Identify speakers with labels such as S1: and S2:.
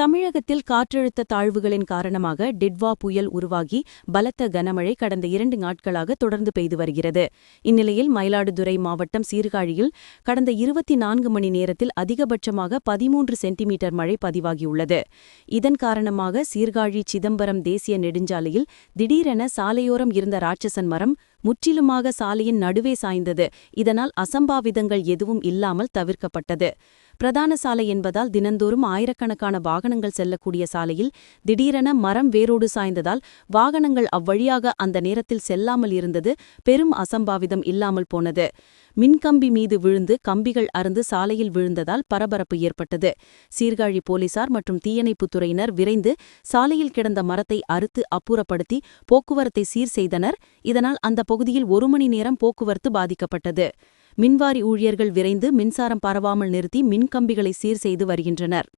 S1: தமிழகத்தில் காற்றழுத்த தாழ்வுகளின் காரணமாக டிட்வா புயல் உருவாகி பலத்த கனமழை கடந்த இரண்டு நாட்களாக தொடர்ந்து பெய்து வருகிறது. இந்நிலையில் மயிலாடுதுறை மாவட்டம் சீர்காழியில் கடந்த இருபத்தி நான்கு மணி நேரத்தில் அதிகபட்சமாக பதிமூன்று சென்டிமீட்டர் மழை பதிவாகியுள்ளது. இதன் காரணமாக சீர்காழி சிதம்பரம் தேசிய நெடுஞ்சாலையில் திடீரென சாலையோரம் இருந்த ராட்சசன் மரம் முற்றிலுமாக சாலையின் நடுவே சாய்ந்தது. இதனால் அசம்பாவிதங்கள் எதுவும் இல்லாமல் தவிர்க்கப்பட்டது. பிரதான சாலை என்பதால் தினந்தோறும் ஆயிரக்கணக்கான வாகனங்கள் செல்லக்கூடிய சாலையில் திடீரென மரம் வேரோடு சாய்ந்ததால் வாகனங்கள் அவ்வழியாக அந்த நேரத்தில் செல்லாமல் இருந்தது பெரும் அசம்பாவிதம் இல்லாமல் போனது. மின்கம்பி மீது விழுந்து கம்பிகள் அருந்து சாலையில் விழுந்ததால் பரபரப்பு ஏற்பட்டது. சீர்காழி போலீசார் மற்றும் தீயணைப்புத்துறையினர் விரைந்து சாலையில் கிடந்த மரத்தை அறுத்து அப்புறப்படுத்தி போக்குவரத்தை சீர் செய்தனர். இதனால் அந்த பகுதியில் ஒரு மணி நேரம் போக்குவரத்து பாதிக்கப்பட்டது. மின்வாரி ஊழியர்கள் விரைந்து மின்சாரம் பரவாமல் நிறுத்தி மின்கம்பிகளை சீர் செய்து வருகின்றனர்.